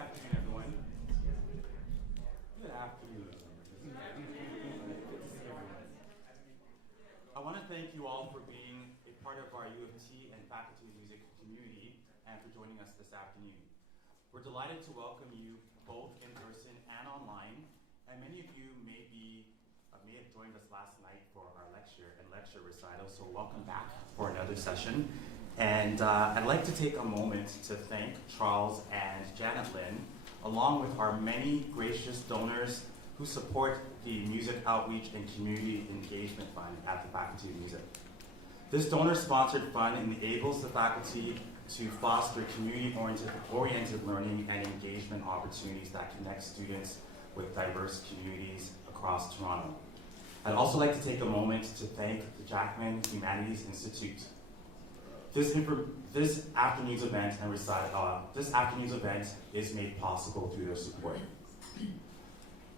afternoon, everyone. Good afternoon. I want to thank you all for being a part of our U of T and Faculty of Music community and for joining us this afternoon. We're delighted to welcome you both in person and online, and many of you may have joined us last night for our lecture recital, so welcome back for another session. And I'd like to take a moment to thank Charles and Janet Lynn, along with our many gracious donors who support the Music Outreach and Community Engagement Fund at the Faculty of Music. This donor-sponsored fund enables the faculty to foster community-oriented learning and engagement opportunities that connect students with diverse communities across Toronto. I'd also like to take a moment to thank the Jackman Humanities Institute. This afternoon's event is made possible through their support.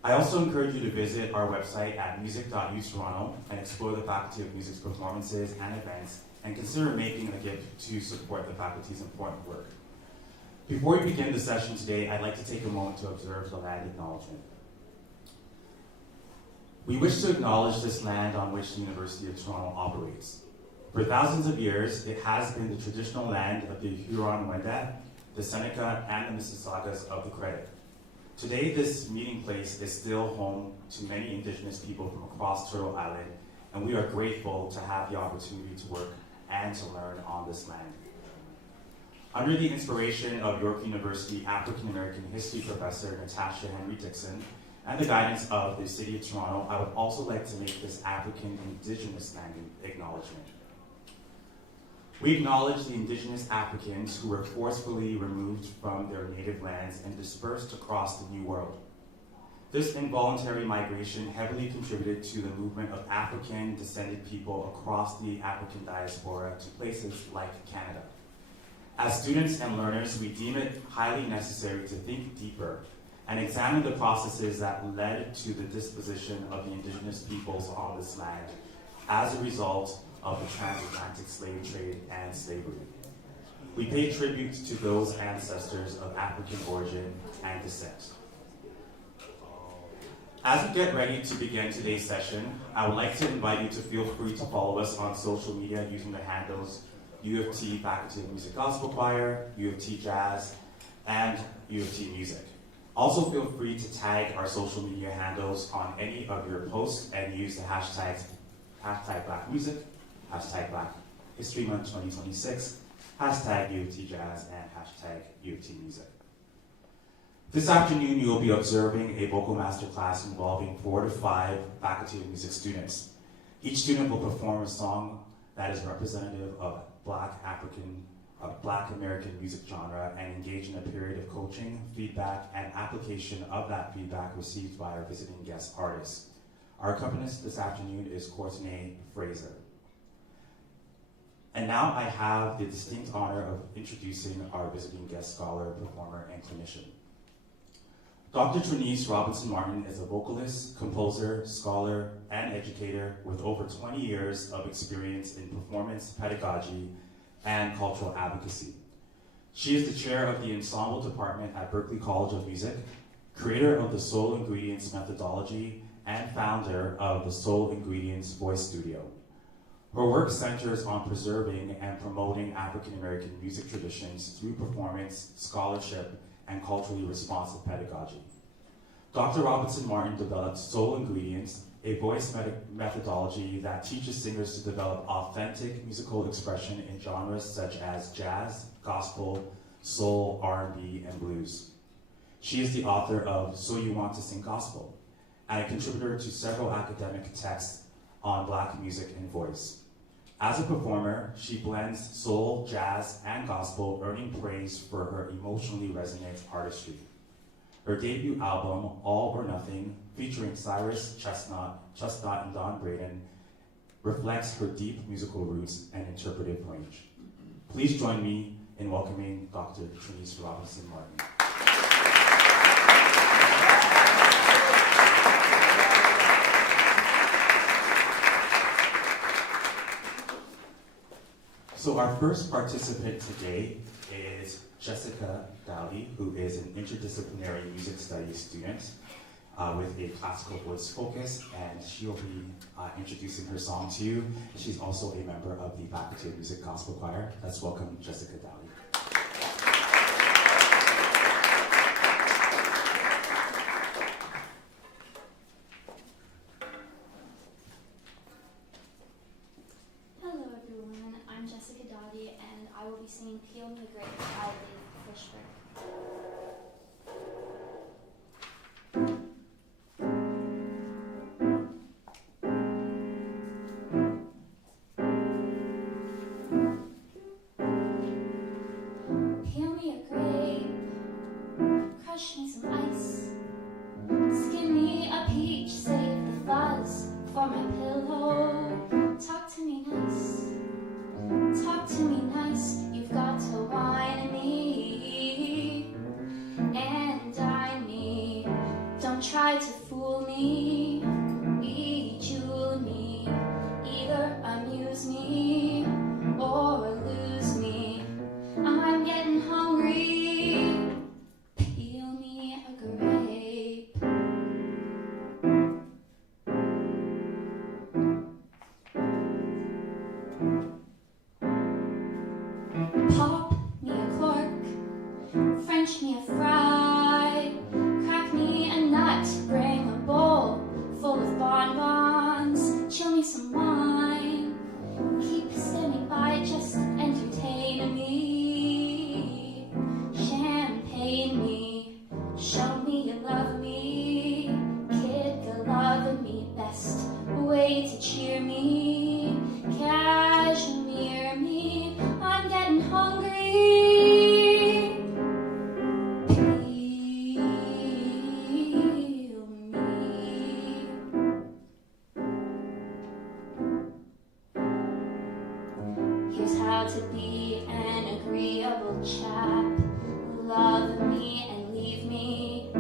I also encourage you to visit our website at music.utoronto and explore the Faculty of Music's performances and events, and consider making a gift to support the faculty's important work. Before we begin the session today, I'd like to take a moment to observe the land acknowledgement. We wish to acknowledge this land on which the University of Toronto operates. For thousands of years, it has been the traditional land of the Huron-Wendat, the Seneca, and the Mississaugas of the Credit. Today, this meeting place is still home to many Indigenous people from across Turtle Island, and we are grateful to have the opportunity to work and to learn on this land. Under the inspiration of York University African American History Professor Natasha Henry Dixon, and the guidance of the City of Toronto, I would also like to make this African Indigenous land acknowledgement. We acknowledge the Indigenous Africans who were forcefully removed from their native lands and dispersed across the New World. This involuntary migration heavily contributed to the movement of African-descended people across the African diaspora to places like Canada. As students and learners, we deem it highly necessary to think deeper and examine the processes that led to the disposition of the Indigenous peoples on this land as a result of the transatlantic slave trade and slavery. We pay tribute to those ancestors of African origin and descent. As we get ready to begin today's session, I would like to invite you to feel free to follow us on social media using the handles U of T Faculty of Music Gospel Choir, U of T Jazz, and U of T Music. Also feel free to tag our social media handles on any of your posts and use the hashtags Black Music, hashtag Black History Month 2026, hashtag U of T Jazz, and hashtag U of T Music. This afternoon, you will be observing a vocal masterclass involving 4 to 5 Faculty of Music students. Each student will perform a song that is representative of Black American music genre and engage in a period of coaching, feedback, and application of that feedback received by our visiting guest artists. Our accompanist this afternoon is Courtney Fraser. And now I have the distinct honor of introducing our visiting guest scholar, performer, and clinician. Dr. Trineice Robinson-Martin is a vocalist, composer, scholar, and educator with over 20 years of experience in performance, pedagogy, and cultural advocacy. She is the chair of the ensemble department at Berklee College of Music, creator of the Soul Ingredients methodology, and founder of the Soul Ingredients Voice Studio. Her work centers on preserving and promoting African American music traditions through performance, scholarship, and culturally responsive pedagogy. Dr. Robinson-Martin developed Soul Ingredients, a voice methodology that teaches singers to develop authentic musical expression in genres such as jazz, gospel, soul, R&B, and blues. She is the author of So You Want to Sing Gospel, and a contributor to several academic texts on Black music and voice. As a performer, she blends soul, jazz, and gospel, earning praise for her emotionally resonant artistry. Her debut album, All or Nothing, featuring Cyrus Chestnut, and Don Braden, reflects her deep musical roots and interpretive range. Please join me in welcoming Dr. Trineice Robinson-Martin. So our first participant today is Jessica Dowdy, who is an interdisciplinary music studies student with a classical voice focus, and she'll be introducing her song to you. She's also a member of the Faculty of Music Gospel Choir. Let's welcome Jessica Dowdy. Hello everyone, I'm Jessica Dowdy, and I will be singing Peel Me a Grape by Dave Fishberg. Peel me a grape, crush me some ice, skin me a peach, save the fuzz for my pillow. Talk to me nice, talk to me nice, you've got to whine me and dine me. Don't try to fool me, bejewel me, either amuse me or lose me. I'm getting hungry, peel me a grape. Pop me a cork, French me a fry, crack me a nut, bring a bowl full of bonbons, chill me some wine, keep standing by, just entertain me, champagne me, show me you love me, kid, you love me, best way to cheer me, cashmere me, I'm getting hungry. Peel me. Here's how to be an agreeable chap. Love me and leave me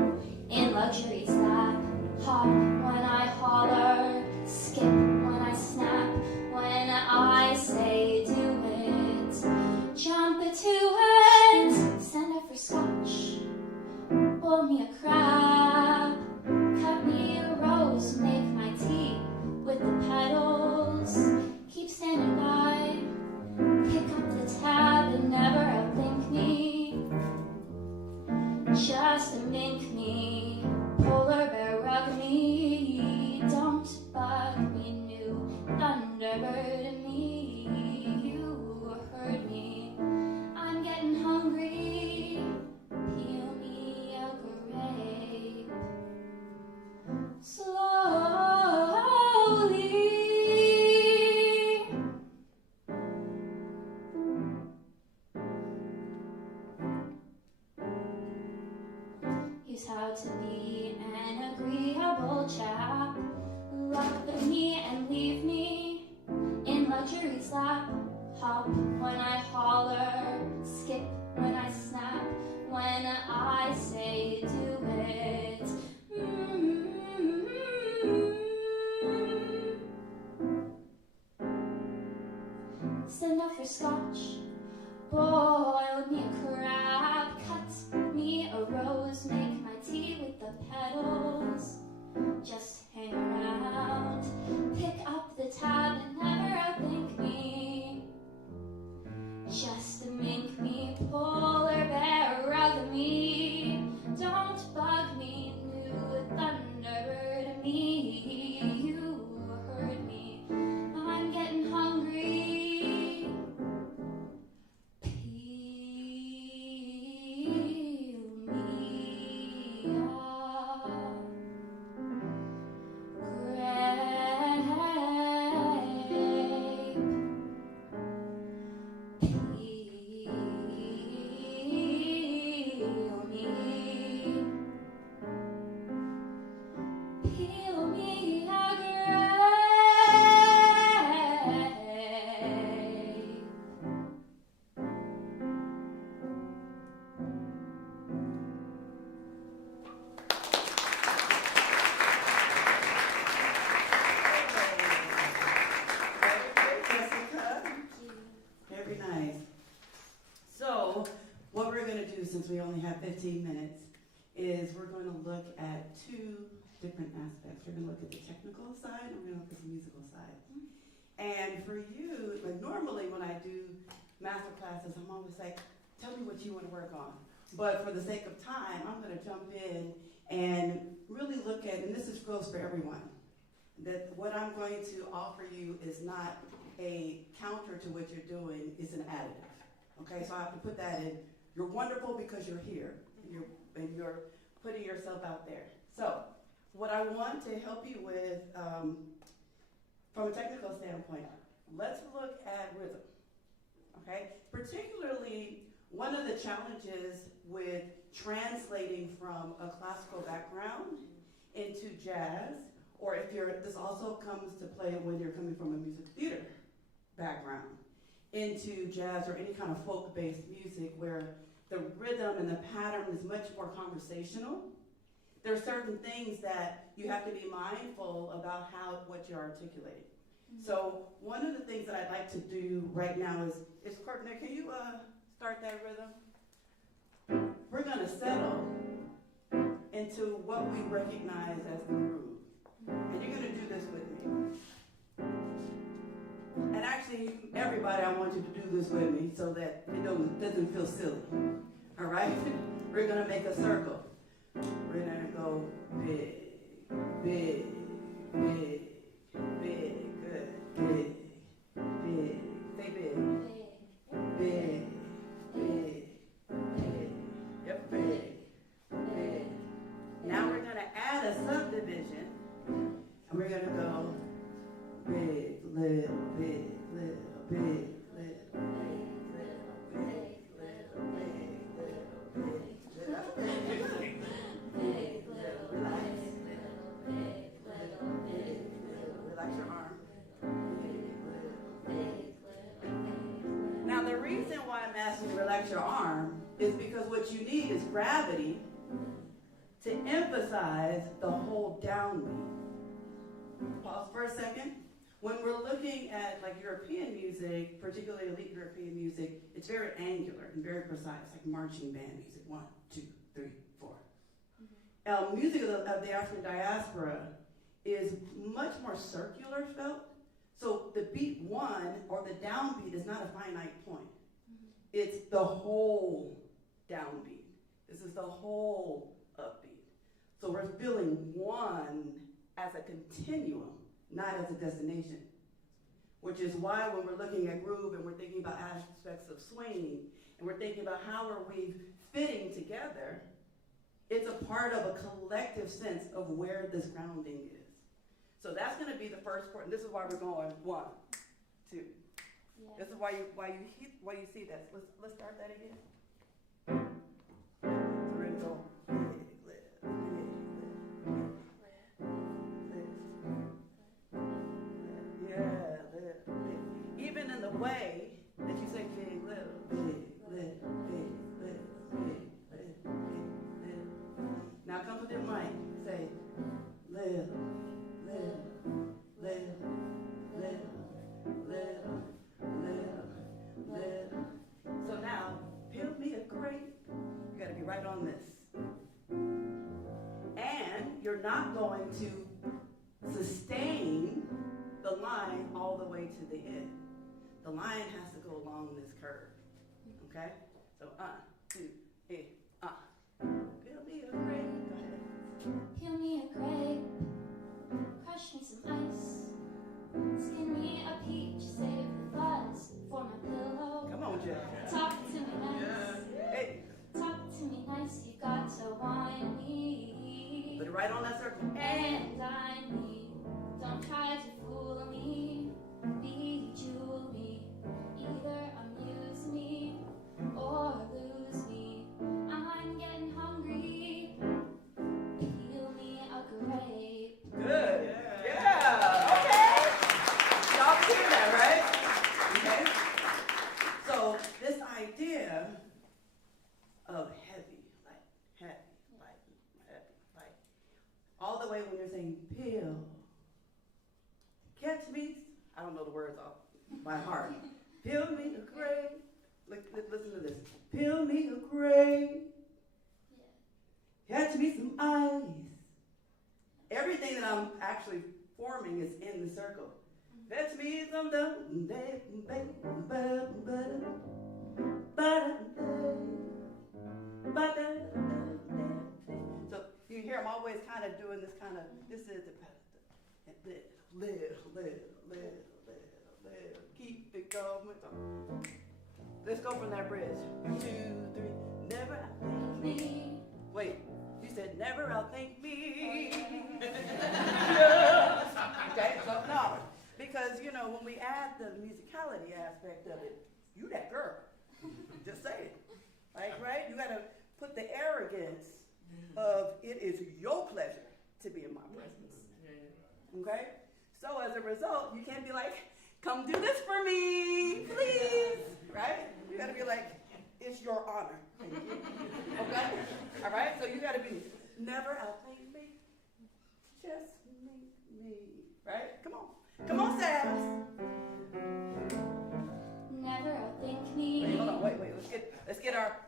in luxury's lap. Hop when I holler, skip when I snap, when I say do it, jump to it, stand up for scotch, boil me a crab, cut me a rose, make my tea with the petals, keep standing by, pick up the tab and never outthink me, just mink me, polar bear rug me, don't bug me, new thunderbird me, you heard me, I'm getting hungry, peel me a grape, slowly. Here's how to be an agreeable chap. Love me and leave me in luxury's lap. Hop when I holler, skip when I snap, when I say do it. Stand up for scotch, boil me a crab, cut me a rose, make my tea with the petals, just hang around, pick up the tab and never outthink me, just mink me, polar since we only have 15 minutes, is we're going to look at two different aspects. We're going to look at the technical side and we're going to look at the musical side. And for you, like normally when I do master classes, I'm always like, tell me what you want to work on. But for the sake of time, I'm going to jump in and really look at, and this goes for everyone, that what I'm going to offer you is not a counter to what you're doing, it's an additive. Okay, so I have to put that in. You're wonderful because you're here, and you're putting yourself out there. So, what I want to help you with, from a technical standpoint, let's look at rhythm. Okay, particularly one of the challenges with translating from a classical background into jazz, or if this also comes to play when you're coming from a music theater background into jazz or any kind of folk-based music where the rhythm and the pattern is much more conversational. There are certain things that you have to be mindful about what you're articulating. So one of the things that I'd like to do right now is Courtney, can you start that rhythm? We're gonna settle into what we recognize as the groove. And you're gonna do this with me. And actually, everybody, I want you to do this with me so that it doesn't feel silly. All right? We're gonna make a circle. We're gonna go big, big, big, big, good, big, big, say big, big, big, big, yep, big, big. Now we're gonna add a subdivision, and we're gonna go big, little, big, little, big, little, big, little, big, little, big, little, big, little, big. Big, little, relax. Big, little, big, little, relax your arm. Big, little. Now the reason why I'm asking you to relax your arm is because what you need is gravity to emphasize the whole downbeat. Pause for a second. When we're looking at like European music, particularly elite European music, it's very angular and very precise, like marching band music. 1, 2, 3, 4. Music of the African diaspora is much more circular felt. So the beat 1 or the downbeat is not a finite point. It's the whole downbeat. This is the whole upbeat. So we're feeling 1 as a continuum, not as a destination. Which is why when we're looking at groove and we're thinking about aspects of swing, and we're thinking about how are we fitting together, it's a part of a collective sense of where this grounding is. So that's going to be the first part, and this is why we're going 1, 2. Yeah. This is why you see that. Let's start that again. So we're going to go big, little, big, yeah, little, big. Even in the way that you say big, little, big, little, big, little, big, little, big. Now come with your mic. Say, little, little, little, little, little, little, little. So now, peel me a grape. You gotta be right on this. And you're not going to sustain the line all the way to the end. The line has to go along this curve. Okay? So, 2, 3, Peel me a grape. Go ahead. Peel me a grape, crush me some ice, skin me a peach, save the fuzz for my pillow. Come on, Jeff. Talk to me nice. Yeah. Hey. Talk to me nice, you got to want me. Put it right on that circle. And I need, don't try to fool me, bejewel me, either amuse me or lose me. I'm getting hungry. Peel me a grape. Good. Yeah. Okay. Y'all can hear that, right? Okay. So this idea of heavy, light, all the way when you're saying peel, catch me. I don't know the words off by heart. Peel me a grape. Listen to this. peel me a grape, catch me some ice. Everything that I'm actually forming is in the circle. Fetch me some So you hear I'm always kind of doing this kind of, this is little, keep it going. Let's go from that bridge. 1, 2, 3, never outthink me. Wait, you said never outthink me. Okay, so no, because when we add the musicality aspect of it, you that girl. Just say it. Right? You gotta put the arrogance of it is your pleasure to be in my presence. Okay? So as a result, you can't be like, come do this for me, please. Right? You gotta be like, it's your honor. Okay? All right? So you gotta be, never outthink me. Just make me. Right? Come on. Come on, Sass. Never outthink me. Wait, hold on. Wait. Let's get our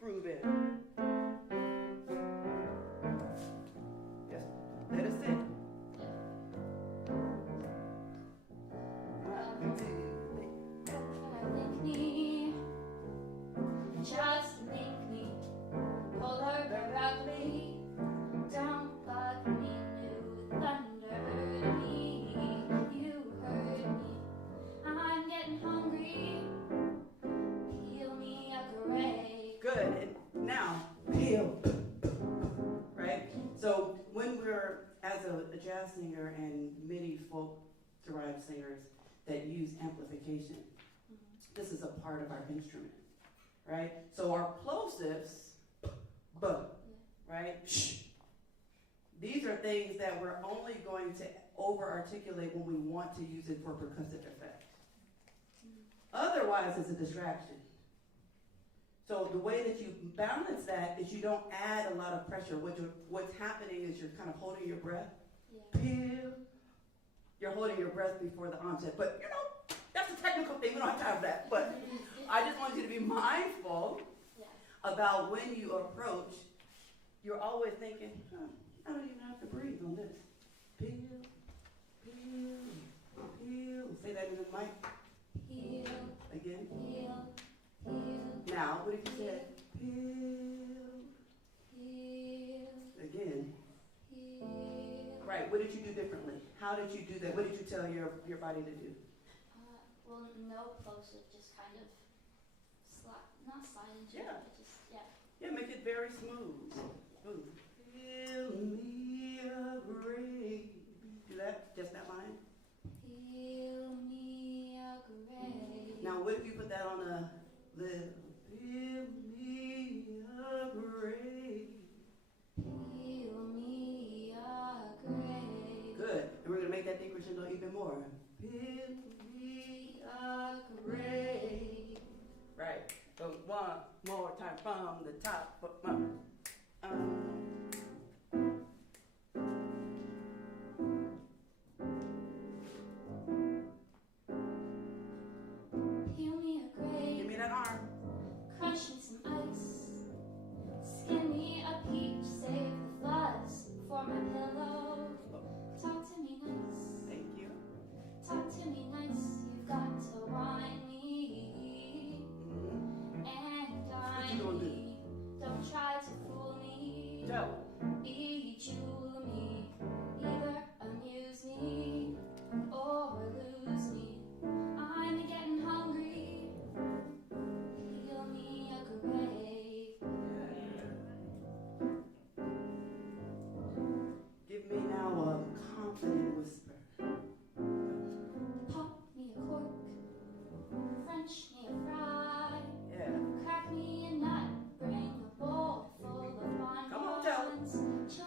groove in. Yes. Let us sit. Outthink me. Just think me. Pull her around don't bug me. New thunder to me. You heard me. I'm getting hungry. Peel me a grape. Good. And now, peel. Right? So when we're, as a jazz singer and many folk-derived singers that use amplification, this is a part of our instrument. Right? So our plosives, right? Shh. These are things that we're only going to over-articulate when we want to use it for percussive effect. Otherwise, it's a distraction. So the way that you balance that is you don't add a lot of pressure. What's happening is you're kind of holding your breath. Peel. You're holding your breath before the onset. But, that's a technical thing. We don't have time for that. But I just want you to be mindful about when you approach. You're always thinking, I don't even have to breathe on this. Peel, peel, peel. Say that in the mic. Peel. Again. Peel. Peel. Now, what if you said peel? Peel. Again. Peel. Right. What did you do differently? How did you do that? What did you tell your body to do? Well, no plosive, just kind of not slide into it, but just, Yeah, make it very smooth. Smooth. Peel me a grape. Do that? Just that line? Peel me a grape. Now, what if you put that on a little? Peel me a grape. Peel me a grape. Good. And we're going to make that decrescendo even more. Peel me a grape. Right. So one more time from the top. Peel me a grape. Give me that arm. Crush me some ice. Skin me a peach. Save the fuzz for my pillow. Talk to me nice. Thank you. Talk to me nice. You've got to whine me and dine me. Don't try to fool me. Joe. Bejewel me. Either amuse me or lose me. I'm getting hungry. Peel me a grape. Give me now a confident whisper. Pop me a cork. French me a fry. Yeah. Crack me a nut. Bring a bowl full of Come on, Joe. bonbons.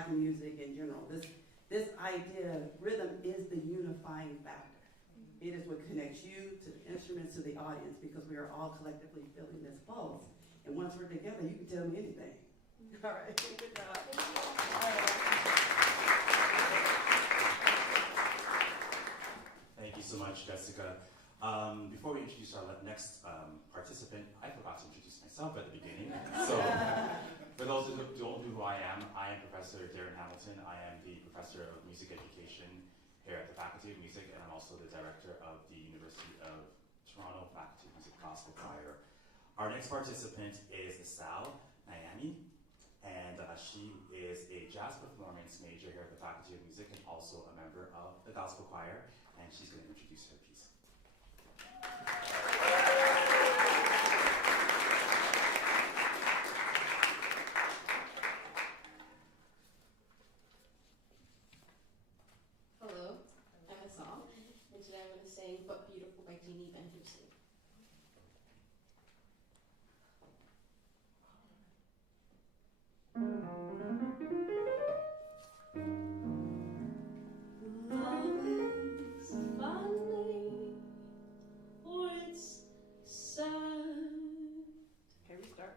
black music in general. This idea, rhythm is the unifying factor. It is what connects you to the instruments, to the audience, because we are all collectively feeling this pulse. And once we're together, you can tell me anything. All right, good job. Thank you so much, Jessica. Before we introduce our next participant, I forgot to introduce myself at the beginning. So, for those who don't know who I am Professor Darren Hamilton. I am the Professor of Music Education here at the Faculty of Music, and I'm also the Director of the University of Toronto Faculty of Music Gospel Choir. Our next participant is Sal Nyami, and she is a jazz performance major here at the Faculty of Music and also a member of the Gospel Choir, and she's going to introduce her piece. Hello, I'm Asal, and today I'm going to sing But Beautiful by Jeannie Van Houston. Love is funny, or it's sad. Can we start?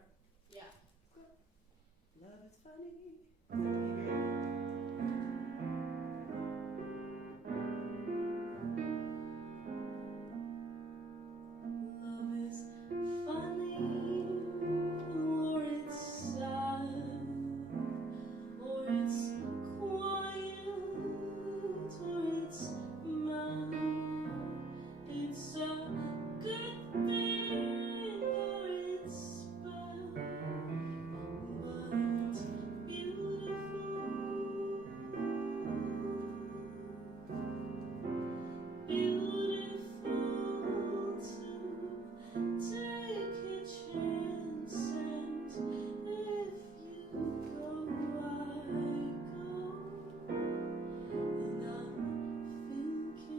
Yeah. Love is funny. Love is funny, or it's sad, or it's quiet, or it's mad. It's a good thing, or it's bad, but beautiful. Beautiful to take a chance, and if you go, I go. And I'm thinking I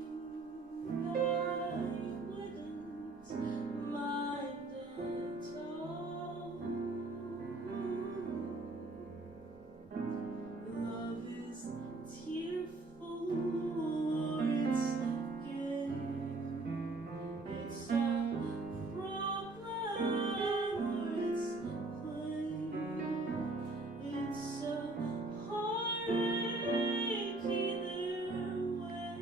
wouldn't mind at all. Love is tearful, or it's gay. It's a problem, or it's plain. It's a heartache either way,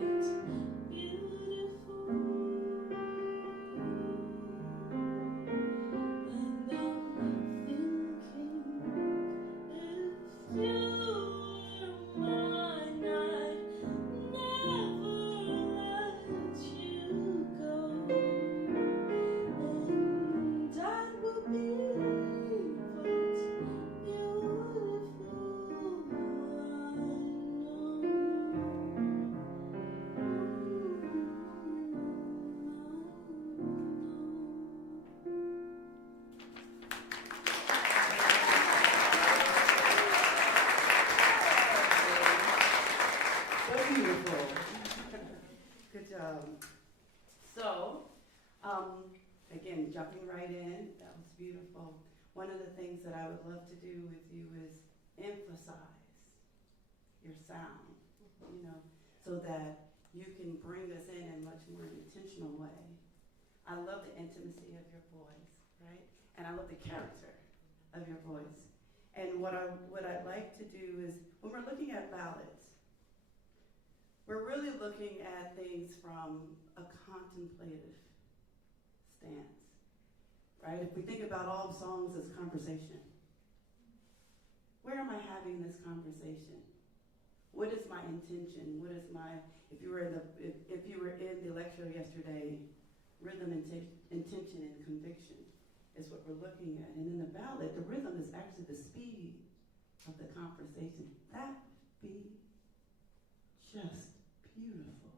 but beautiful. And I'm thinking, if you were mine, I'd never let you go. And that would be but beautiful, So beautiful. Good job. So, again, jumping right in, that was beautiful. One of the things that I would love to do with you is emphasize your sound, so that you can bring us in a much more intentional way. I love the intimacy of your voice, right? And I love the character of your voice. And what I'd like to do is, when we're looking at ballads, we're really looking at things from a contemplative stance, right? If we think about all songs as conversation, where am I having this conversation? What is my intention? What is my, if you were in the lecture yesterday, rhythm, intention, and conviction is what we're looking at. And in the ballad, the rhythm is actually the speed of the conversation. That would be just beautiful.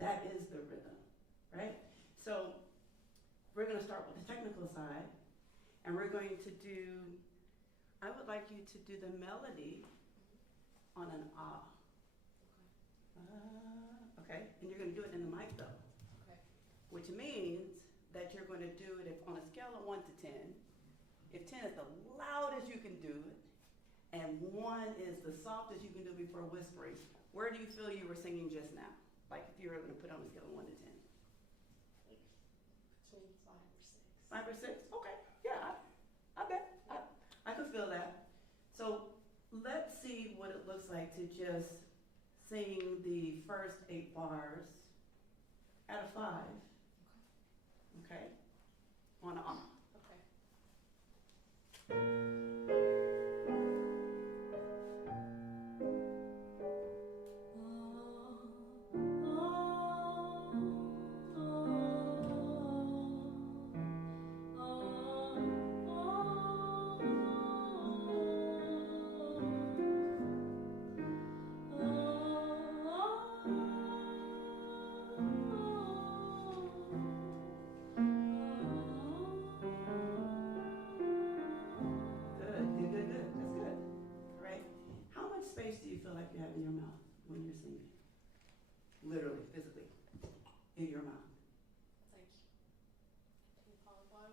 That is the rhythm, right? So we're going to start with the technical side, and we're going to do, I would like you to do the melody on an ah. Okay, and you're going to do it in the mic though. Okay. Which means that you're going to do it on a scale of 1 to 10. If 10 is the loudest you can do it, and one is the softest you can do before whispering. Where do you feel you were singing just now? Like if you were going to put on a scale of 1 to 10. Like between 5 or 6. 5 or 6? Okay, yeah, I bet. I could feel that. So let's see what it looks like to just sing the first 8 bars out of 5. Okay? On a Okay. Good. That's good. All right. How much space do you feel like you have in your mouth when you're singing? Literally, physically, in your mouth. Like ping pong ball,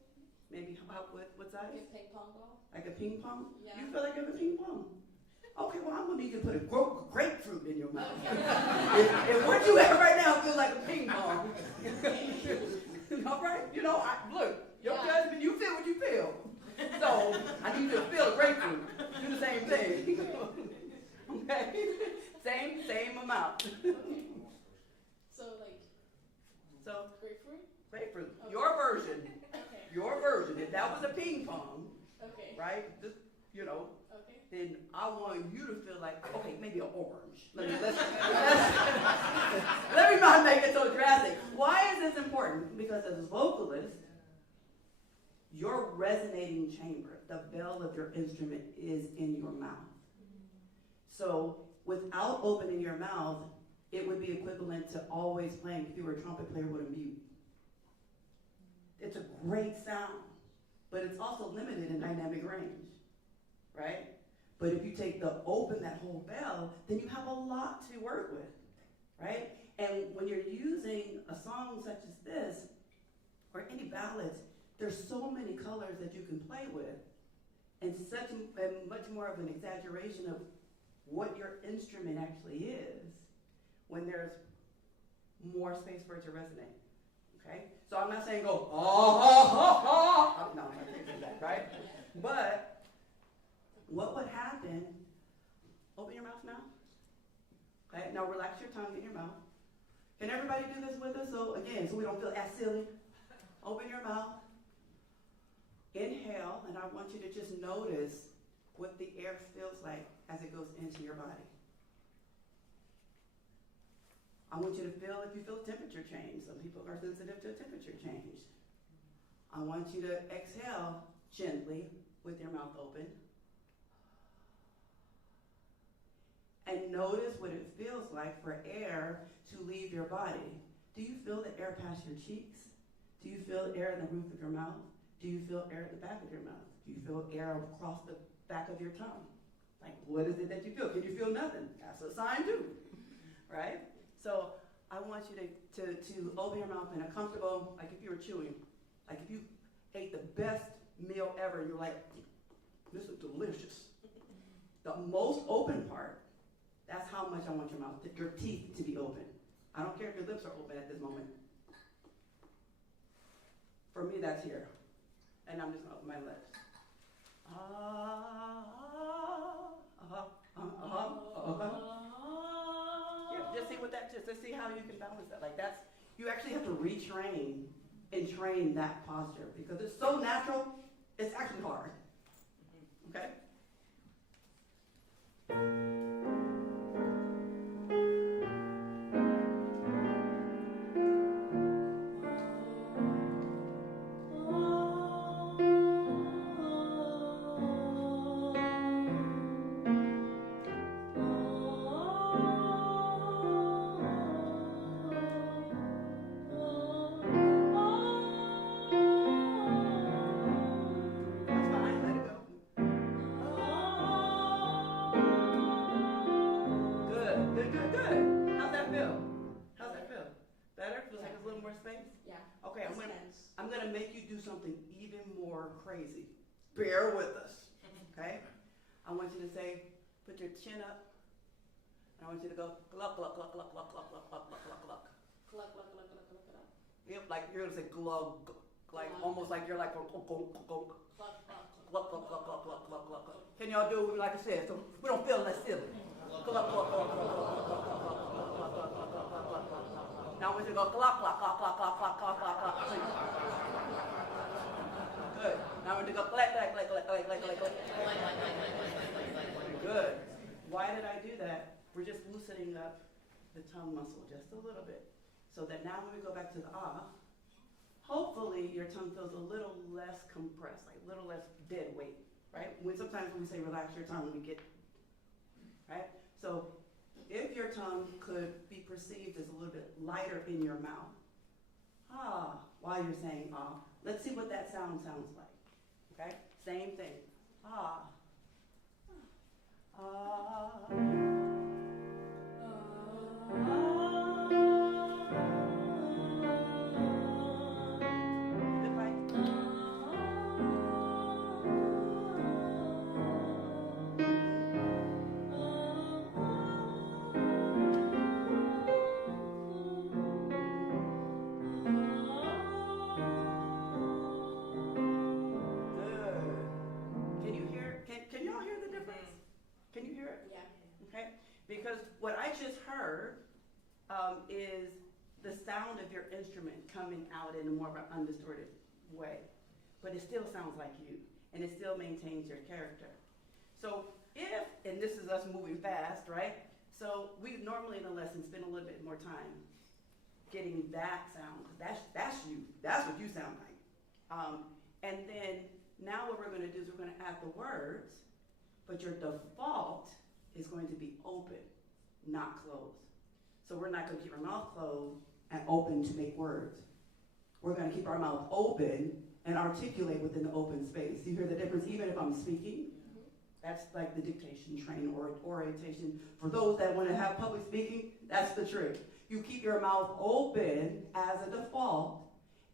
maybe? Maybe about what size? Like a ping pong ball? Like a ping pong? Yeah. You feel like you have a ping pong? Okay, well, I'm going to need you to put a grapefruit in your mouth. Okay. if what you have right now feels like a ping pong. All right? You know, look, your judgment, you feel what you feel. So, I need you to feel a grapefruit. Do the same thing. Okay? Same amount. So like So, grapefruit? grapefruit. Okay. Your version. Okay. Your version. If that was a ping pong, Okay. right? Just, you know, Okay. then I want you to feel like, okay, maybe an orange. Let me not make it so drastic. Why is this important? Because as a vocalist, your resonating chamber, the bell of your instrument, is in your mouth. So without opening your mouth, it would be equivalent to always playing if you were a trumpet player with a mute. It's a great sound, but it's also limited in dynamic range, right? But if you take the open that whole bell, then you have a lot to work with, right? And when you're using a song such as this, or any ballads, there's so many colors that you can play with, and much more of an exaggeration of what your instrument actually is when there's more space for it to resonate, okay? So I'm not saying go, no, I'm not saying that, right? But what would happen, open your mouth now, okay? Now relax your tongue in your mouth. Can everybody do this with us? So again, so we don't feel as silly. Open your mouth, inhale, and I want you to just notice what the air feels like as it goes into your body. I want you to feel if you feel temperature change. Some people are sensitive to temperature change. I want you to exhale gently with your mouth open. And notice what it feels like for air to leave your body. Do you feel the air pass your cheeks? Do you feel air in the roof of your mouth? Do you feel air at the back of your mouth? Do you feel air across the back of your tongue? Like, what is it that you feel? Can you feel nothing? That's a sign too, right? So I want you to open your mouth in a comfortable, like if you were chewing, like if you ate the best meal ever, and you're like, this is delicious. The most open part, that's how much I want your mouth, your teeth to be open. I don't care if your lips are open at this moment. For me, that's here. And I'm just gonna open my lips. Yeah, just see what that, just to see how you can balance that. Like that's, you actually have to retrain and train that posture because it's so natural, it's actually hard. Okay? Yeah. Okay, I'm gonna make you do something even more crazy. bear with us, okay? I want you to say, put your chin up. I want you to go gluck, gluck, gluck, gluck, gluck, gluck, gluck, gluck, gluck, gluck, gluck. Cluck, cluck, cluck, cluck, cluck, cluck. Yep, like you're gonna say glug, like almost like you're like go, go, go, go. Cluck, cluck, Gluck, gluck, gluck, gluck, gluck, gluck, gluck, gluck. Can y'all do it like I said, so we don't feel less silly? Gluck, gluck, gluck, gluck, gluck, gluck, gluck, gluck, gluck, gluck, gluck, gluck, gluck, gluck, gluck, gluck. Now I want you to go gluck, gluck, gluck, gluck, gluck, gluck, gluck, gluck, gluck. Good. Now I want you to go click, click, click, click, click, click, click, click. Good. Why did I do that? We're just loosening up the tongue muscle just a little bit, so that now when we go back to the ah, hopefully your tongue feels a little less compressed, like a little less dead weight, right? Sometimes when we say relax your tongue, we get, right? So if your tongue could be perceived as a little bit lighter in your mouth, ah, while you're saying ah, let's see what that sound sounds like, okay? Same thing, ah, ah. Because what I just heard is the sound of your instrument coming out in a more of an undistorted way. But it still sounds like you, and it still maintains your character. So if, and this is us moving fast, right? So we normally in the lesson spend a little bit more time getting that sound. That's you. That's what you sound like. And then now what we're going to do is we're going to add the words, but your default is going to be open, not closed. So we're not going to keep our mouth closed and open to make words. We're going to keep our mouth open and articulate within the open space. You hear the difference even if I'm speaking? That's like the dictation train or orientation. For those that want to have public speaking, that's the trick. You keep your mouth open as a default,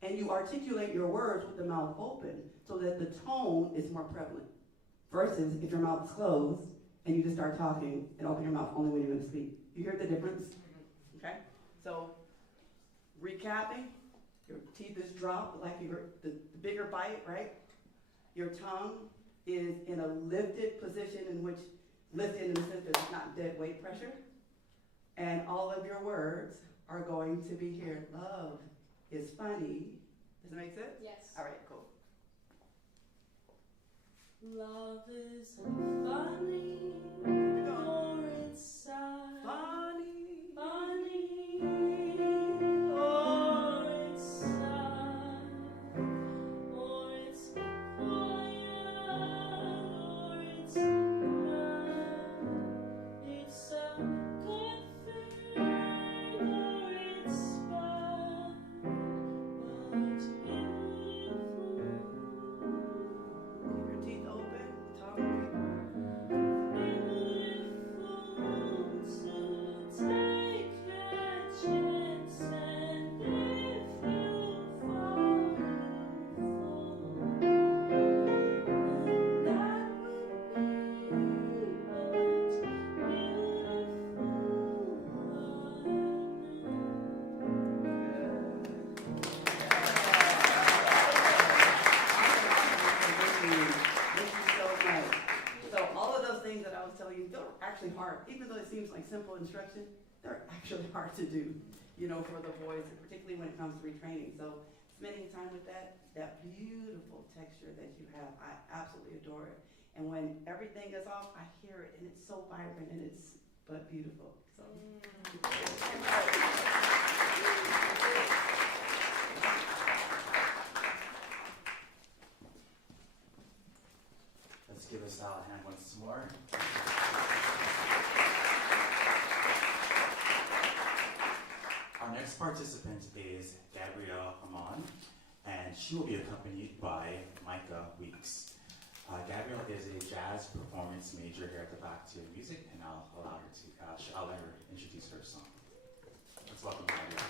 and you articulate your words with the mouth open so that the tone is more prevalent. Versus if your mouth is closed and you just start talking and open your mouth only when you're going to speak. You hear the difference? Okay? So, recapping, your teeth is dropped like the bigger bite, right? Your tongue is in a lifted position in which, lifted in the sense that it's not dead weight pressure. And all of your words are going to be here. Love is funny. Does it make sense? Yes. All right, cool. Love is funny, or it's sad. Funny. Funny, or it's sad, or it's quiet, or it's mad. It's a good thing, or it's bad, but beautiful. Keep your teeth open. Tongue. Hard, even though it seems like simple instruction, they're actually hard to do, you know, for the voice, and particularly when it comes to retraining. So spending time with that beautiful texture that you have, I absolutely adore it. And when everything is off, I hear it, and it's so vibrant, and it's but beautiful. So. Let's give us a hand once more. Our next participant is Gabrielle Amon, and she will be accompanied by Micah Weeks. Gabrielle is a jazz performance major here at the Faculty of Music, and I'll let her introduce her song. Let's welcome Gabrielle.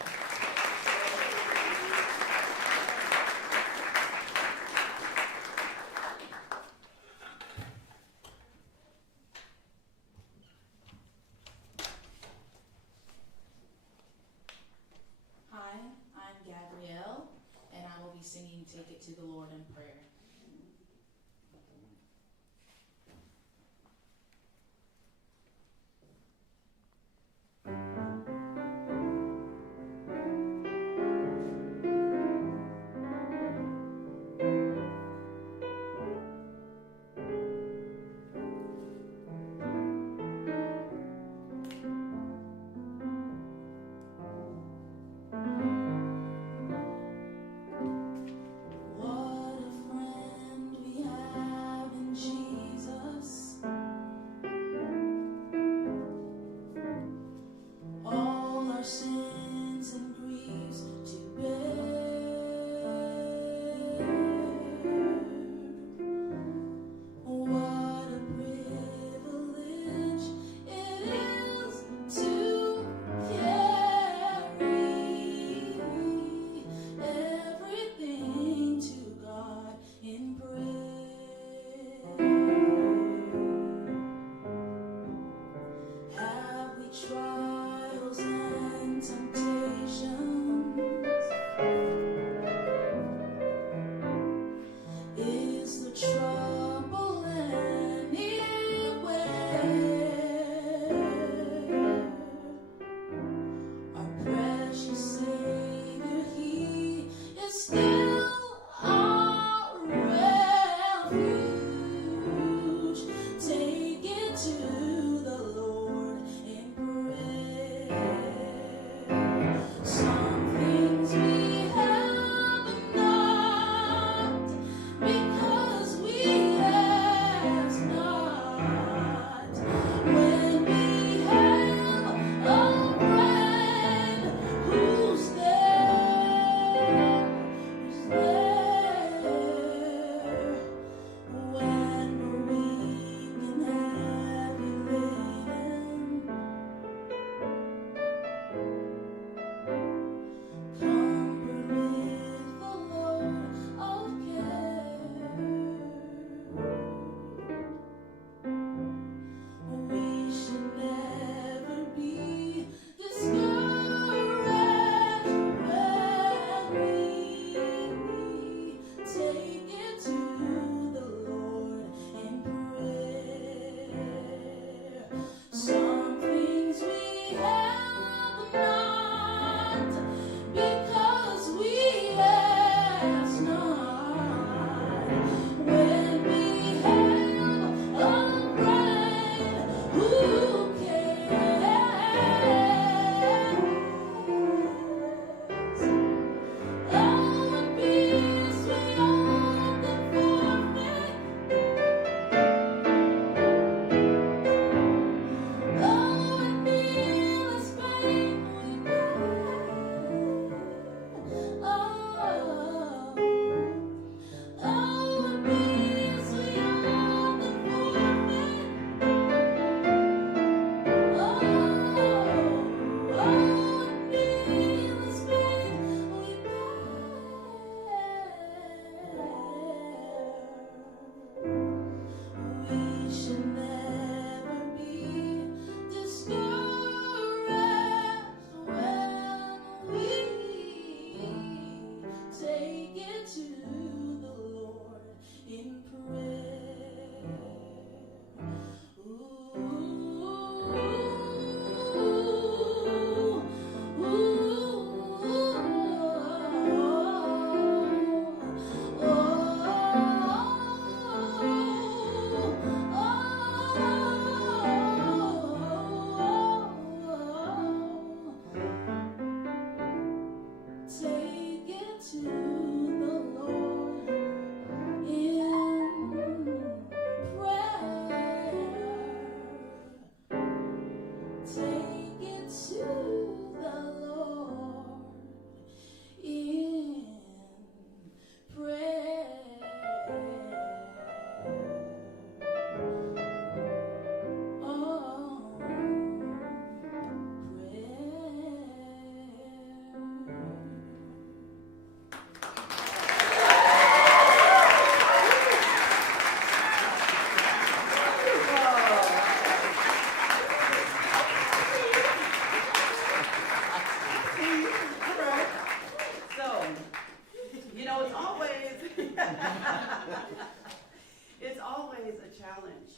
always a challenge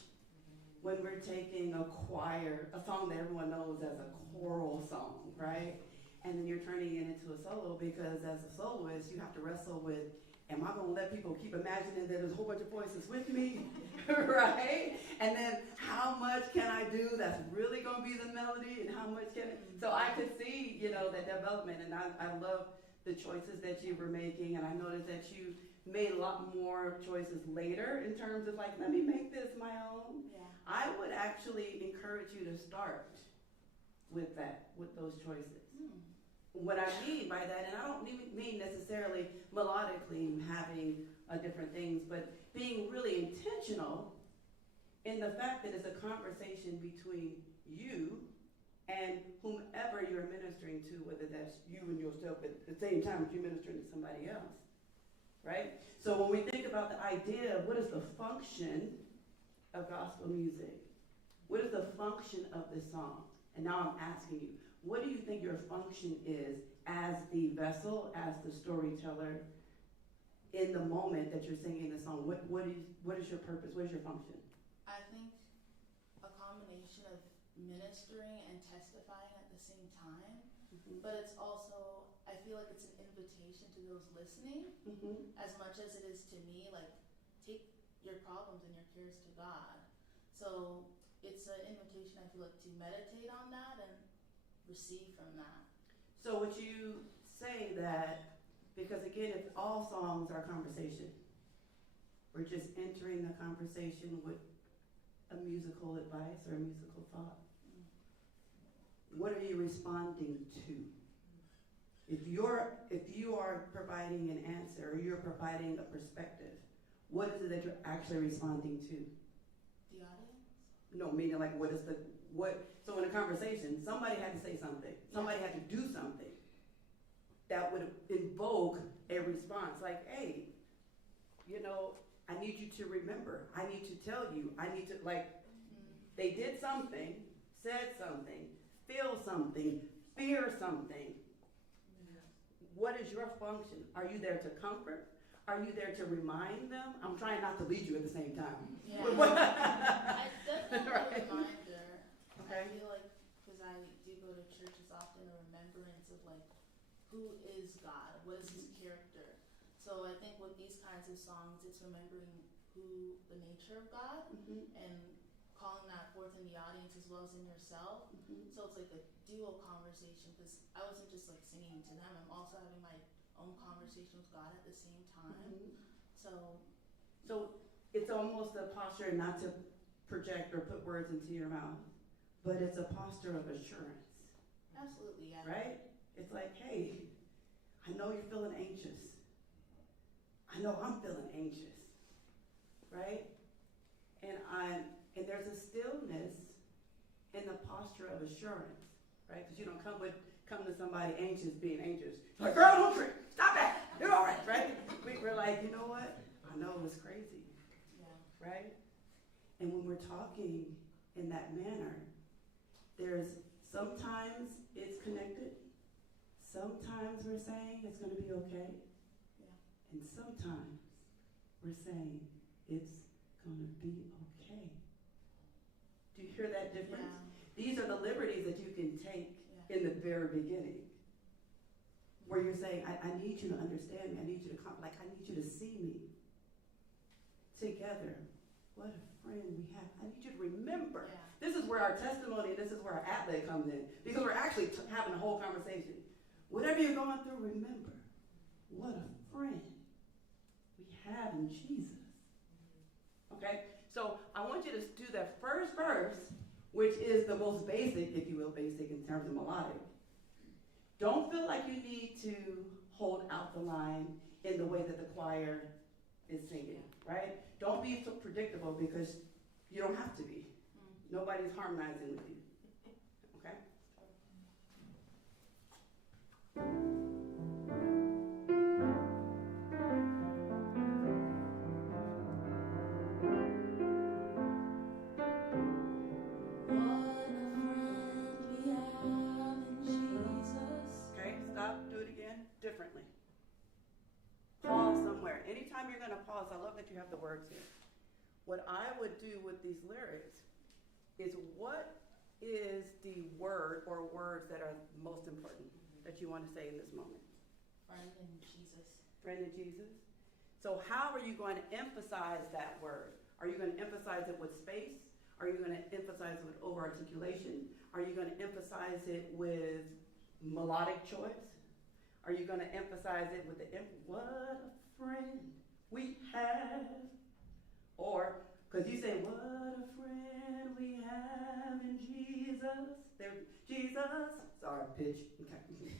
when we're taking a choir, a song that everyone knows as a choral song, right? And then you're turning it into a solo, because as a soloist, you have to wrestle with, am I going to let people keep imagining that there's a whole bunch of voices with me, right? And then how much can I do that's really going to be the melody, and how much can it? So I could see, that development, and I love the choices that you were making, and I noticed that you made a lot more choices later in terms of like, let me make this my own. Yeah. I would actually encourage you to start with those choices. What I mean by that, and I don't mean necessarily melodically having different things, but being really intentional in the fact that it's a conversation between you and whomever you're ministering to, whether that's you and yourself at the same time as you're ministering to somebody else, right? So when we think about the idea of what is the function of gospel music, what is the function of this song? And now I'm asking you, what do you think your function is as the vessel, as the storyteller, in the moment that you're singing the song? What is your purpose? What is your function? I think a combination of ministering and testifying at the same time, but it's also, I feel like it's an invitation to those listening, as much as it is to me, like, take your problems and your cares to God. So it's an invitation, I feel like, to meditate on that and receive from that. So would you say that, because again, if all songs are conversation, we're just entering the conversation with a musical advice or a musical thought, what are you responding to? If you are providing an answer, or you're providing a perspective, what is it that you're actually responding to? The audience? No, meaning like so in a conversation, somebody had to say something. Somebody had to do something that would invoke a response. Like, hey, I need you to remember. I need to tell you. I need to, they did something, said something, feel something, fear something. What is your function? Are you there to comfort? Are you there to remind them? I'm trying not to lead you at the same time. Yeah. I definitely Right. a reminder. Okay. I feel like, because I do go to church, it's often a remembrance of like, who is God? What is his character? So I think with these kinds of songs, it's remembering the nature of God and calling that forth in the audience as well as in yourself. So it's like a dual conversation, because I wasn't just like singing to them, I'm also having my own conversation with God at the same time. So it's almost a posture not to project or put words into your mouth, but it's a posture of assurance. Absolutely, yeah. Right? It's like, hey, I know you're feeling anxious. I know I'm feeling anxious. Right? And there's a stillness in the posture of assurance, right? Because you don't come to somebody anxious being anxious. Like, girl, don't trip. Stop that. You're all right, right? We're like, you know what? I know it's crazy. Yeah. Right? And when we're talking in that manner, there's sometimes it's connected. Sometimes we're saying it's going to be okay. Yeah. And sometimes we're saying it's going to be okay. Do you hear that difference? Yeah. These are the liberties that you can take in the very beginning, where you're saying, I need you to understand me. I need you to I need you to see me. Together, what a friend we have. I need you to remember. Yeah. This is where our testimony, this is where our atlet comes in, because we're actually having a whole conversation. Whatever you're going through, remember, what a friend we have in Jesus. Okay? So I want you to do that first verse, which is the most basic, if you will, basic in terms of melodic. Don't feel like you need to hold out the line in the way that the choir is singing, right? Don't be so predictable, because you don't have to be. Nobody's harmonizing with you. Okay? Okay, stop, do it again, differently. Pause somewhere. Anytime you're going to pause, I love that you have the words here. what I would do with these lyrics is what is the word or words that are most important that you want to say in this moment? Friend in Jesus. Friend in Jesus. So how are you going to emphasize that word? Are you going to emphasize it with space? Are you going to emphasize it with over-articulation? Are you going to emphasize it with melodic choice? Are you going to emphasize it with the, what a friend we have? Or, because you say, what a friend we have in Jesus. There, Jesus. Sorry, pitch. Okay.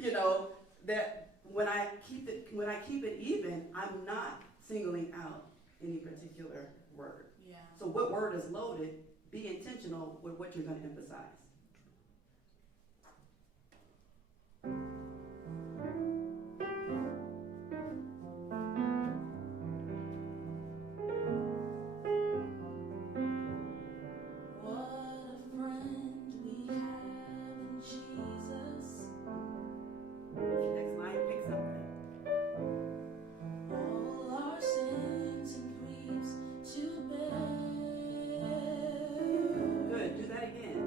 You know, that when I keep it even, I'm not singling out any particular word. Yeah. So what word is loaded? Be intentional with what you're going to emphasize. Next line, pick something. All our sins and griefs to bear. Good, do that again.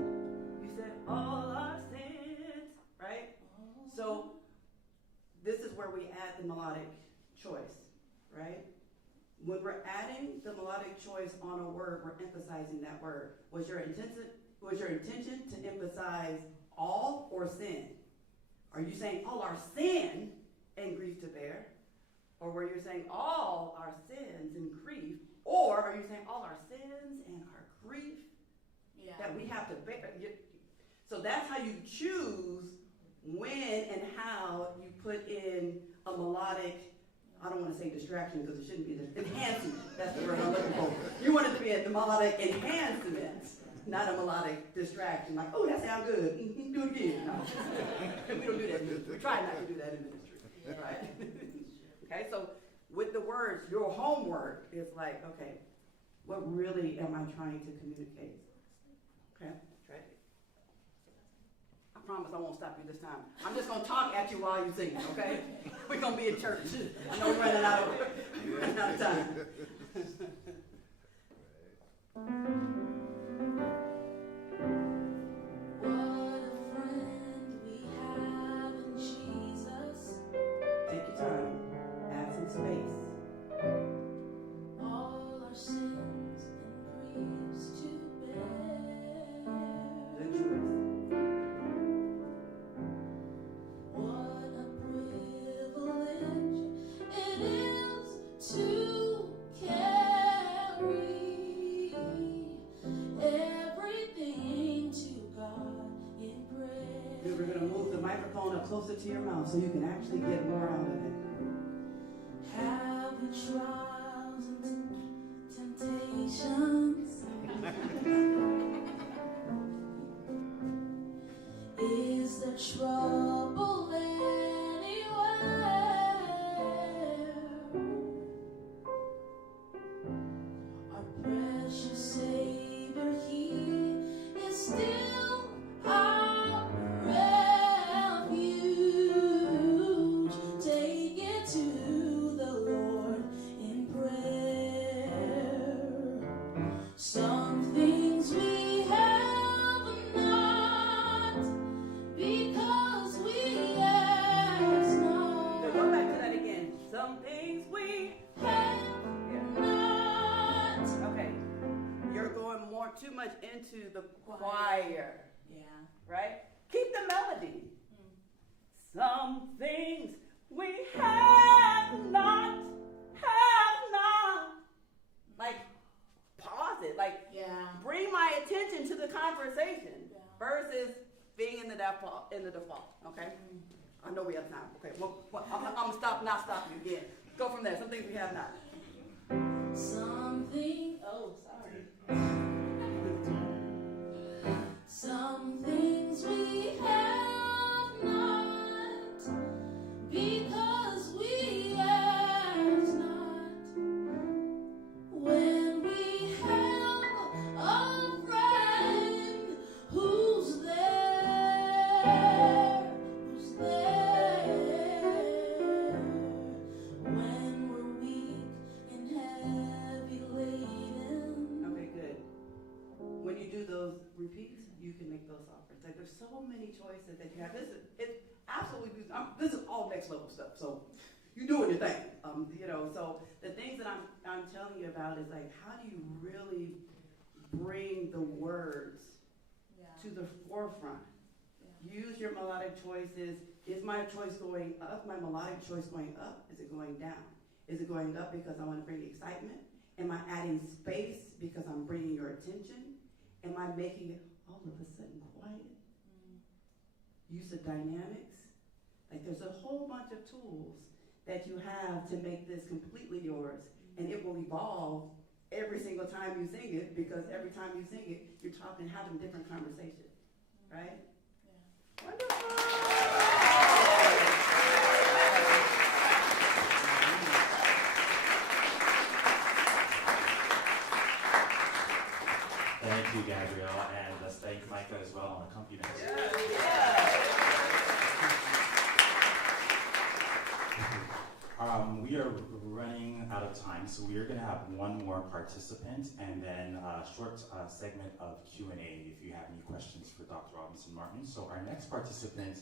You said all our sins, right? So this is where we add the melodic choice, right? When we're adding the melodic choice on a word, we're emphasizing that word. Was your intention to emphasize all or sin? Are you saying all our sin and grief to bear? Or were you saying all our sins and grief? Or are you saying all our sins and our grief that we have to bear? So that's how you choose when and how you put in a melodic, I don't want to say distraction because it shouldn't be enhancement. That's the word I'm looking for. You want it to be a melodic enhancement, not a melodic distraction. Like, oh, that sounds good. Do it again. No. We don't do that in ministry. We try not to do that in ministry. Right? Okay, so with the words, your homework is like, okay, what really am I trying to communicate? Okay, try it. I promise I won't stop you this time. I'm just going to talk at you while you sing, okay? We're going to be in church. I know we're running out of time. What a friend we have in Jesus. Take your time. Add some space. All our sins and griefs to bear. Good choice. What a privilege it is to carry everything to God in prayer. Good, we're going to move the microphone up closer to your mouth so you can actually get more out of it. Have we trials and temptations? Is there trouble anywhere? Our precious Savior, He is still our refuge. Take it to the Lord in prayer. Some things we have not because we ask So go not. back to that again. Some things we Have not. Okay. You're going too much into the choir, Yeah. right? Keep the melody. Mm. Some things we have not. Like, pause it. Like, Yeah. bring my attention to the conversation Yeah. versus being in the default. Okay. I know we have time. Okay. Well, I'm gonna not stop you again. Go from there. Some things we have not. Something. Oh, sorry. Some things we have not because we ask not. When we have a friend who's there, when we're weak and those repeats, you can make those offers. Like there's so many choices that you have. It's absolutely, this is all next level stuff. So you're doing your thing, you know. So the things that I'm telling you about is like, how do you really bring the words to the forefront? Use your melodic choices. Is my choice going up? My melodic choice going up? Is it going down? Is it going up because I want to bring excitement? Am I adding space because I'm bringing your attention? Am I making it all of a sudden quiet? Use the dynamics. Like there's a whole bunch of tools that you have to make this completely yours, and it will evolve every single time you sing it, because every time you sing it, you're talking, having different conversations, right? Yeah. Wonderful. Thank you, Gabrielle, and let's thank Micah as well on accompaniment. We are running out of time, so we are going to have one more participant and then a short segment of Q&A if you have any questions for Dr. Robinson Martin. So our next participant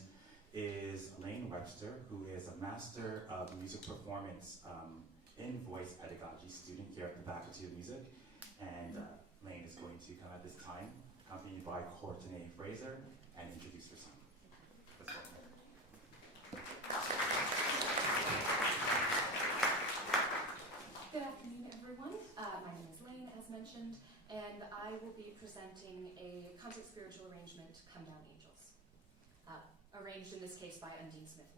is Elaine Webster, who is a Master of Music Performance in Voice Pedagogy student here at the Faculty of Music. And Elaine is going to come at this time, accompanied by Courtney Fraser, and introduce her son. Let's go. Good afternoon, everyone. My name is Lane, as mentioned, and I will be presenting a concert spiritual arrangement, Come Down Angels, arranged in this case by Undine Smith.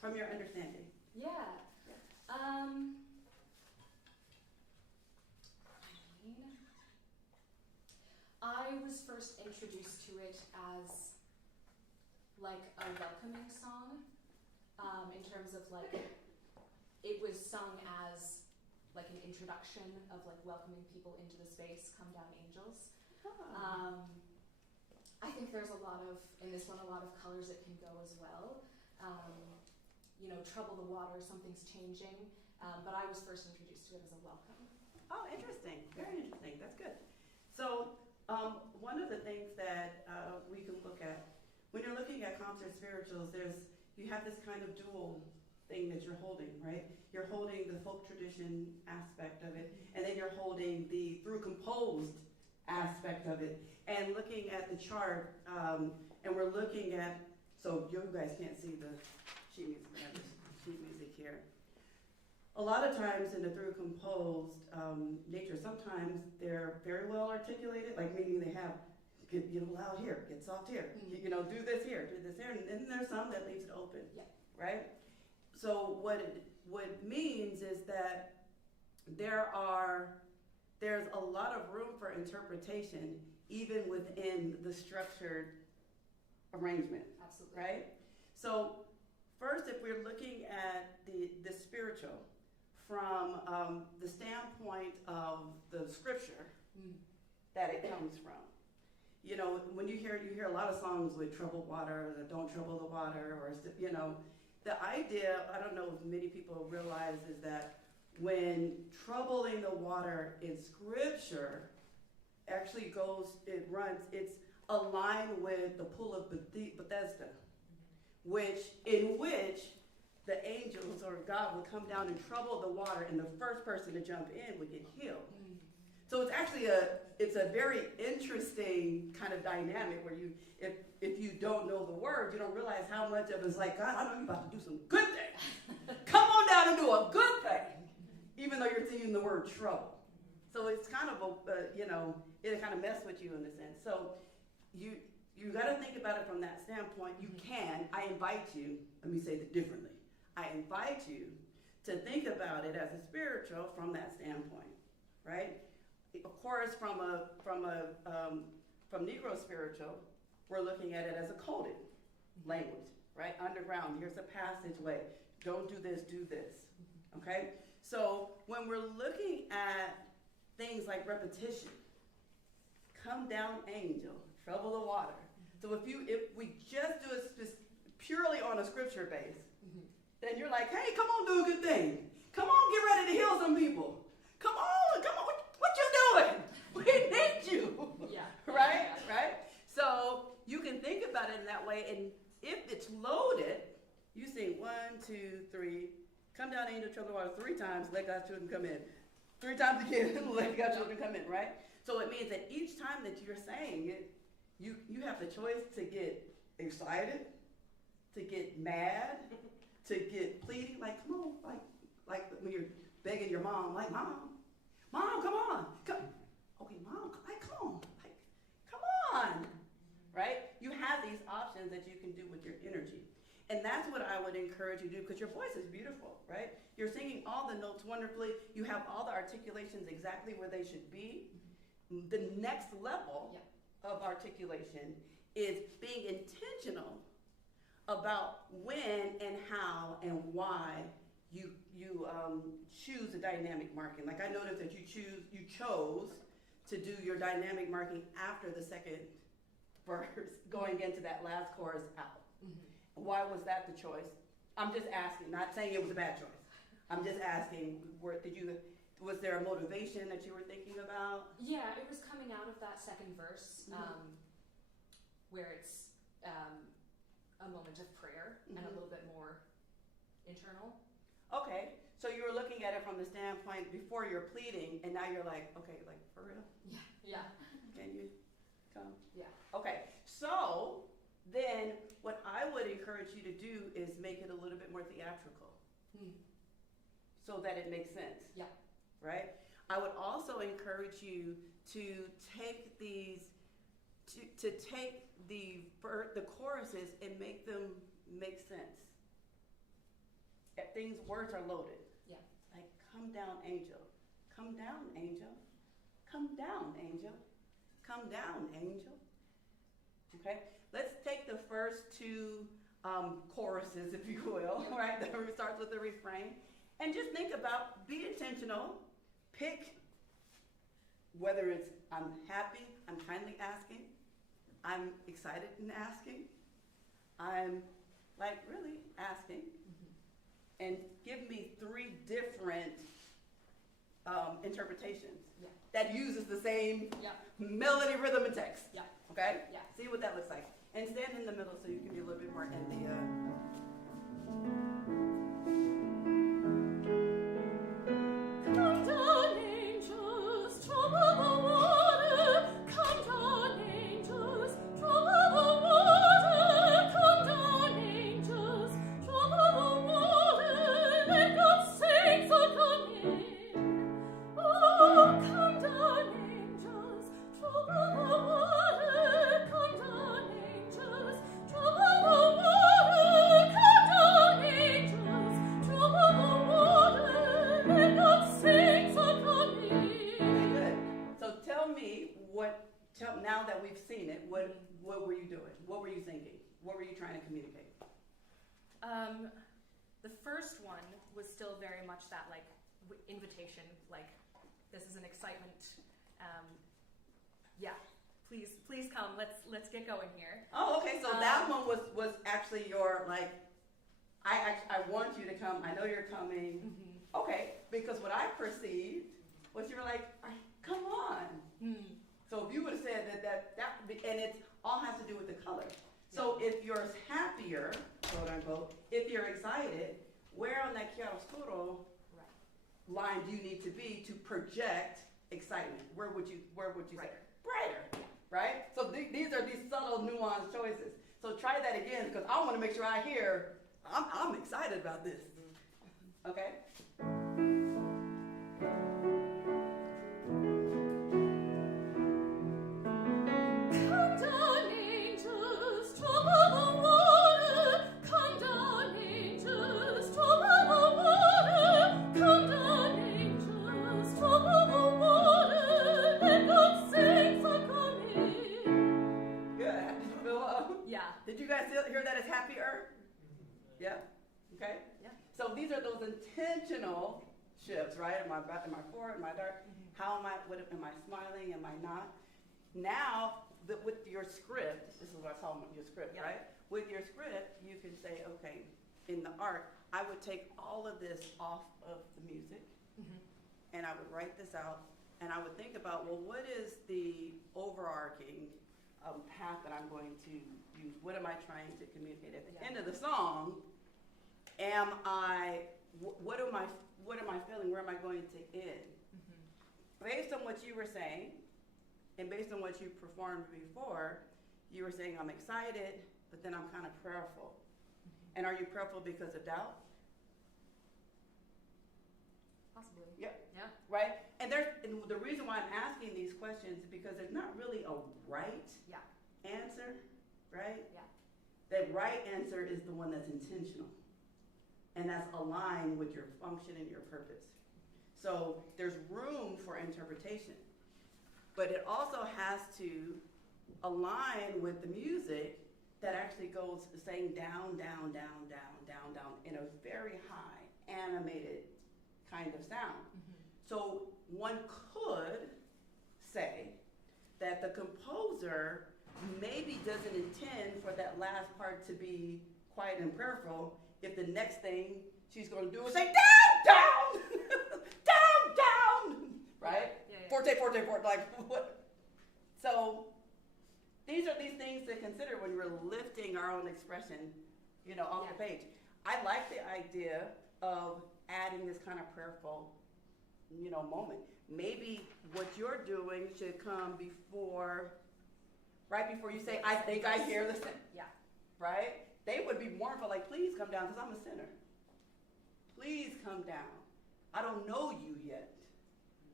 From your understanding. I was first introduced to it as like a welcoming song, in terms of like, it was sung as like an introduction of like welcoming people into the space, Come Down Angels. I think there's a lot of, in this one, a lot of colors it can go as well. You know, trouble the water, something's changing, but I was first introduced to it as a welcome. Oh, interesting, very interesting, that's good. So, one of the things that we can look at, when you're looking at concert spirituals, you have this kind of dual thing that you're holding, right? You're holding the folk tradition aspect of it, and then you're holding the through composed aspect of it, and looking at the chart, and we're looking at, so you guys can't see the sheet music, I have sheet music here. A lot of times in the through composed nature, sometimes they're very well articulated, like meaning they have, get loud here, get soft here, do this here, and then there's some that leaves it open, right? So what it means is that there's a lot of room for interpretation even within the structured arrangement. Absolutely. Right? So first, if we're looking at the spiritual from the standpoint of the scripture that it comes from. When you hear a lot of songs with troubled water, or don't trouble the water, or, the idea, I don't know if many people realize, is that when troubling the water in scripture actually it's aligned with the pool of Bethesda, in which the angels or God would come down and trouble the water, and the first person to jump in would get healed. So it's actually a very interesting kind of dynamic where if you don't know the words, you don't realize how much of it's like, God, I know you're about to do some good things. Come on down and do a good thing, even though you're seeing the word trouble. So it's kind of it'll kind of mess with you in a sense. So you got to think about it from that standpoint. I invite you, let me say it differently. I invite you to think about it as a spiritual from that standpoint, right? Of course, from Negro spiritual, we're looking at it as a coded language, right? Underground, here's a passageway. Don't do this, do this, okay? So when we're looking at things like repetition, come down angel, trouble the water. So if we just do it purely on a scripture base, then you're like, hey, come on, do a good thing. Come on, get ready to heal some people. Come on, what you doing? We need you. Yeah. Right? Right? So you can think about it in that way, and if it's loaded, you sing 1, 2, 3, come down angel, trouble the water 3 times, let God's children come in. 3 times again, let God's children come in, right? So it means that each time that you're saying it, you have the choice to get excited, to get mad, to get pleading, like, come on, like when you're begging your mom, like, Mom, come on. Okay, Mom, come on. Like, come on. Right? You have these options that you can do with your energy. And that's what I would encourage you to do, because your voice is beautiful, right? You're singing all the notes wonderfully. You have all the articulations exactly where they should be. The next level of articulation is being intentional about when and how and why you choose a dynamic marking. Like I noticed that you chose to do your dynamic marking after the second verse, going into that last chorus out. Why was that the choice? I'm just asking, not saying it was a bad choice. I'm just asking, was there a motivation that you were thinking about? Yeah, it was coming out of that second verse, where it's a moment of prayer and a little bit more internal. Okay, so you were looking at it from the standpoint before you're pleading, and now you're like, okay, like for real? Yeah. Can you come? Yeah. Okay, so then what I would encourage you to do is make it a little bit more theatrical, so that it makes sense. Yeah. Right? I would also encourage you to take these, to take the choruses and make them make sense. Words are loaded. Yeah. Like, come down, angel. Come down, angel. Come down, angel. Come down, angel. Okay? Let's take the first 2 choruses, if you will, right? That starts with the refrain. And just think about, be intentional. Pick whether it's I'm happy, I'm kindly asking, I'm excited in asking, I'm like really asking, and give me 3 different interpretations that uses the same melody, rhythm, and text. Yeah. Okay? Yeah. See what that looks like. And stand in the middle so you can be a little bit more in the it? What were you thinking? What were you trying to communicate? The first one was still very much that like invitation, like this is an excitement. Yeah, please come. Let's get going here. Oh, okay. So that one was actually your like, I want you to come. I know you're coming. Mm-hmm. Okay, because what I perceived was you were like, come on. Mm. So if you would have said that and it all has to do with the color. So if you're happier, quote unquote, if you're excited, where on that chiaroscuro line do you need to be to project excitement? Where would you say? Brighter, right? So these are these subtle, nuanced choices. So try that again, because I want to make sure I hear, I'm excited about this. Okay? Come down, angels, trouble the water. Come down, angels, trouble the water. Come down, angels, trouble the water. Let God saints are coming. Good. Did you feel Yeah. Did you guys hear that as happier? Yeah? Okay? Yeah. So these are those intentional shifts, right? Am I forward? Am I dark? How am I, am I smiling? Am I not? Now, with your script, this is what I call your script, Yeah. right? With your script, you can say, okay, in the art, I would take all of this off of the music, and I would write this out, and I would think about, well, what is the overarching path that I'm going to use? What am I trying to communicate? At the end of the song, what am I feeling? Where am I going to end? Based on what you were saying, and based on what you performed before, you were saying, I'm excited, but then I'm kind of prayerful. And are you prayerful because of doubt? Possibly. Yep. Yeah. Right? And the reason why I'm asking these questions is because there's not really a right answer, right? Yeah. The right answer is the one that's intentional. And that's aligned with your function and your purpose. So there's room for interpretation. But it also has to align with the music that actually goes saying down, down, down, down, down, down in a very high, animated kind of sound. So one could say that the composer maybe doesn't intend for that last part to be quiet and prayerful if the next thing she's going to do is say down, down, down, down, right? Yeah. Forte, forte, forte, like what? So these are these things to consider when we're lifting our own expression, off the page. I like the idea of adding this kind of prayerful, moment. Maybe what you're doing should come right before you say, I think I hear the sin. Yeah. Right? They would be mournful, like, please come down, because I'm a sinner. Please come down. I don't know you yet.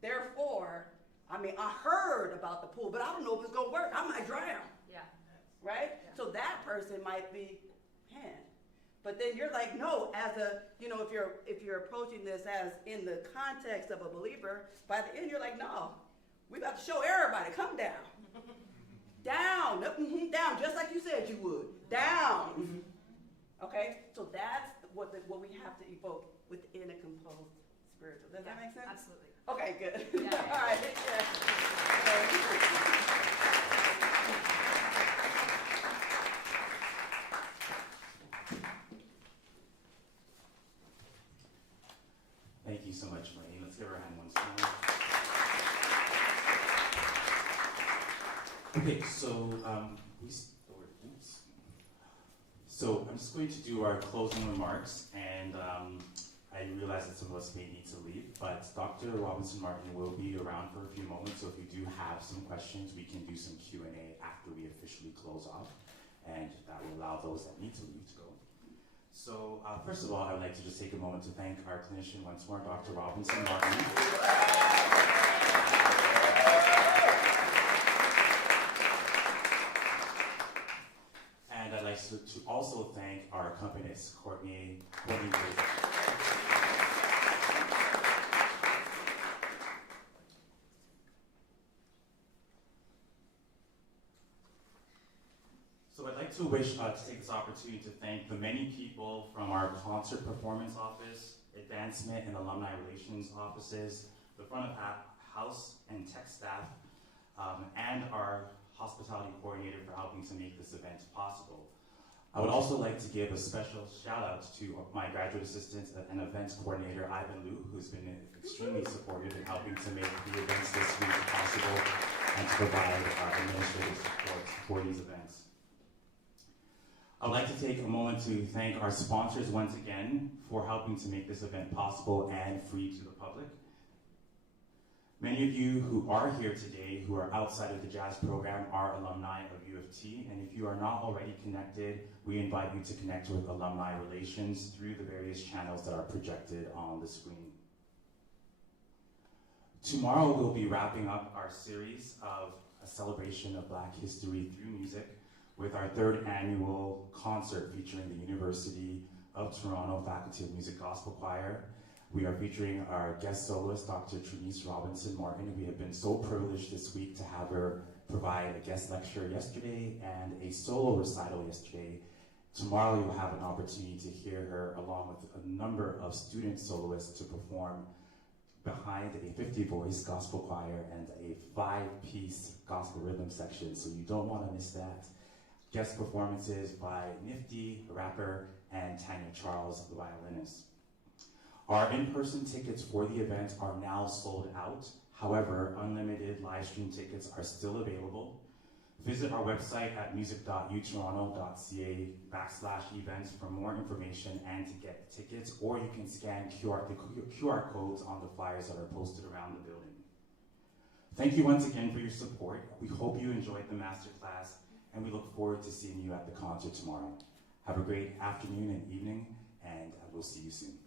Therefore, I heard about the pool, but I don't know if it's going to work. I might drown. Yeah. Right? Yeah. So that person might be, man. But then you're like, no, if you're approaching this as in the context of a believer, by the end you're like, no, we about to show everybody, come down. Down, down, just like you said you would. Down. Okay? So that's what we have to evoke within a composed spiritual. Does that make sense? Absolutely. Okay, good. Yeah. All right. Thank you so much, Marlene. Let's give her a hand once more. Okay, so so I'm just going to do our closing remarks, and I realize that some of us may need to leave, but Dr. Robinson Martin will be around for a few moments, so if you do have some questions, we can do some Q&A after we officially close off, and that will allow those that need to leave to go. So first of all, I would like to just take a moment to thank our clinician once more, Dr. Robinson Martin. And I'd like to also thank our accompanist, Courtney. So to take this opportunity to thank the many people from our concert performance office, advancement and alumni relations offices, the front of house and tech staff, and our hospitality coordinator for helping to make this event possible. I would also like to give a special shout out to my graduate assistant and events coordinator, Ivan Liu, who's been extremely supportive in helping to make the events this week possible and to provide administrative support for these events. I would like to take a moment to thank our sponsors once again for helping to make this event possible and free to the public. Many of you who are here today who are outside of the jazz program are alumni of U of T, and if you are not already connected, we invite you to connect with alumni relations through the various channels that are projected on the screen. Tomorrow we'll be wrapping up our series of a celebration of Black history through music with our third annual concert featuring the University of Toronto Faculty of Music Gospel Choir. We are featuring our guest soloist, Dr. Trineice Robinson-Martin. We have been so privileged this week to have her provide a guest lecture yesterday and a solo recital yesterday. Tomorrow you'll have an opportunity to hear her along with a number of student soloists to perform behind a 50-voice gospel choir and a 5-piece gospel rhythm section, so you don't want to miss that. Guest performances by Nifty, the rapper, and Tanya Charles, the violinist. Our in-person tickets for the event are now sold out. However, unlimited live stream tickets are still available. Visit our website at music.utoronto.ca/events for more information and to get tickets, or you can scan the QR codes on the flyers that are posted around the building. Thank you once again for your support. We hope you enjoyed the masterclass, and we look forward to seeing you at the concert tomorrow. Have a great afternoon and evening, and we'll see you soon.